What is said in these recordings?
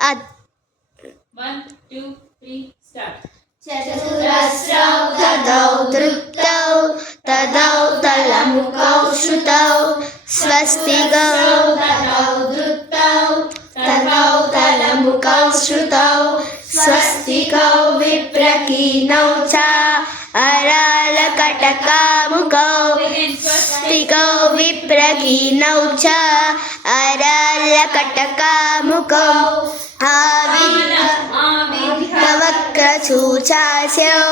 1, 2, 3, start. चतुरस्रौ तदौ दृप्तौ तदौ तलमुखौ श्रुतौ स्वस्तिगौ तदौ दृप्तौ तदौ तलमुखौ श्रुतौ स्वस्तिकौ विप्रकीर्णौ च अरालकटकामुखौ स्वस्तिकौ विप्रकीर्णौ च अरालकटकामुखौ वक्रसूचास्यौ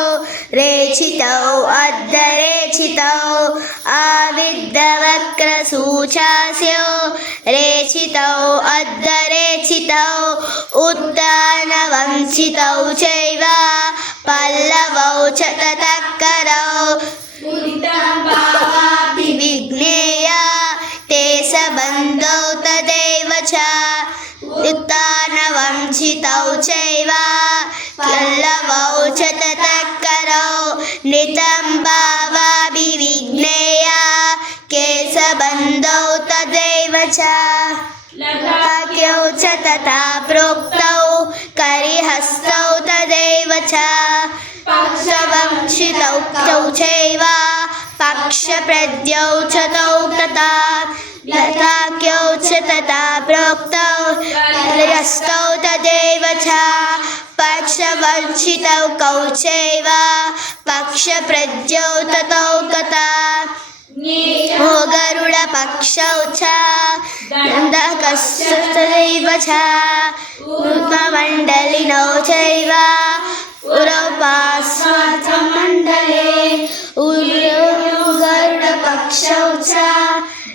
रेचितौ अर्धरेचितौ आविद्धवक्रसूचास्यौ रेचितौ अर्धरेचितौ उत्तानवंचितौ चैव पल्लवौ च ततः करौ विघ्नेय ते सबन्धौ तदेव च उत्तानवंचितौ चैव पल्लवौ च ततः करौ नितम्बावाभिविघ्नेय केशबन्धौ तदेव च ललाक्यौ च तथा प्रोक्तौ करिहस्तौ तदेव च पक्षवंशितौ चैव पक्षप्रद्यौ च तौ तथा लताक्यौ च तथा प्रोक्तौ करिहस्तौ तदेव च पक्षवंशितौ कौ चैव पक्षप्रद्यौ ततौ तथा गरुडपक्षौ च दण्डकस्य तदैव च ऊर्ध्वमण्डलिनौ चैव उरपार्श्वमण्डले गरुडपक्षौ च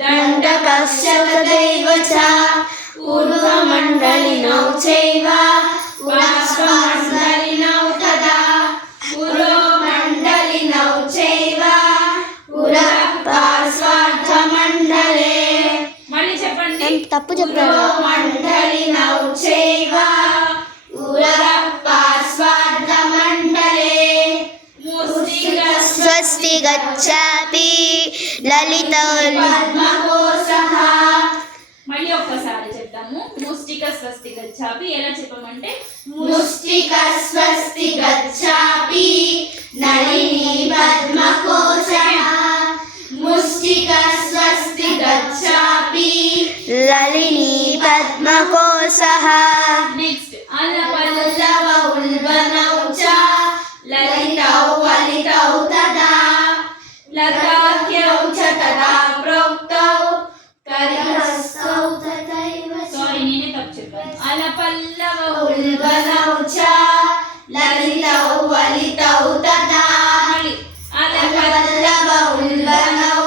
दण्डकस्य तदैव च ऊर्ध्वमण्डलिनौ चैव उरपार्श्वमण्डलिनौ तदा उरोमण्डलिनौ चैव उरपार्श्वमण्डले మళ్ళీ చెప్పండి. తప్పు చెప్పారు. మండలినౌ చైవ ఉరపార్శ్వమण्डले స్వస్తి గచ్ఛాతి లలితౌ పద్మకోశః. మళ్ళీ ఒక్కసారి చెప్తాము. ముష్టిక స్వస్తి గచ్ఛాపి ఎలా చెప్పమంటే ముష్టిక స్వస్తి గచ్ఛాపి నళినీ పద్మకోశః. ముష్టిక స్వస్తి గచ్ఛాపి లలినీ పద్మకోశః. నెక్స్ట్ అలపల్లవ ఉల్బనౌ చ లలితౌ వలితౌ తదా లతాఖ్యౌ చ తదా ప్రోక్తౌ కరిహస్తౌ తథైవ చ. సారీ నేనే తప్పు చెప్పాను. అలపల్లవ ఉల్బనౌ చ లలితౌ వలితౌ తదా మళ్ళీ అలపల్లవ ఉల్బనౌ